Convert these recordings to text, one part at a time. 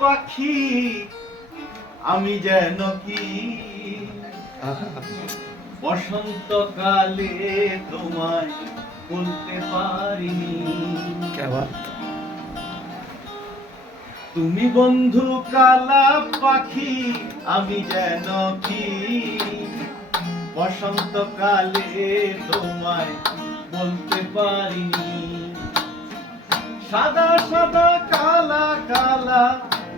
পাখি আমি যেন কি? বসন্তকালে তোমায় বলতে পারিনি। তুমি বন্ধু কালা পাখি আমি যেন কি? বসন্তকালে তোমায় বলতে পারিনি। সাদা সাদা কালা কালা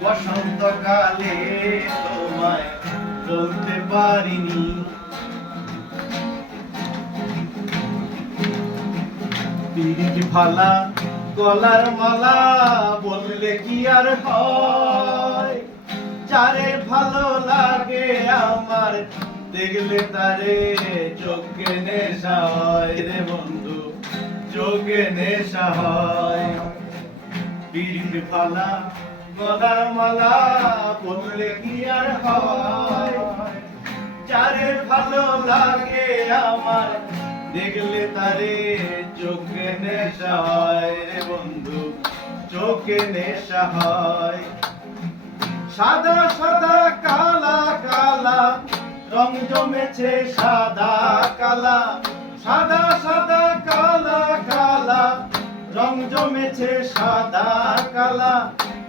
বসন্তকালে তোমায় বলতে পারিনি। ফালা গলার মালা বললে কি আর হয়? যারে ভালো লাগে আমার, দেখলে তারে চোখে নেশা হয় রে বন্ধু, চোখে নেশা হয়। পিরিত ফালা গলার মালা বললে কি আর হয়। যারে ভালো লাগে আমার দেখলে তারে চোখে নেশা হয়। রে বন্ধু চোখে নেশা হয়। সাদা সাদা কালা কালা রং জমেছে সাদা কালা সাদা সাদা কালা কালা, রং জমেছে, সাদা কালা।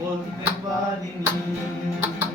বলতে পারিনি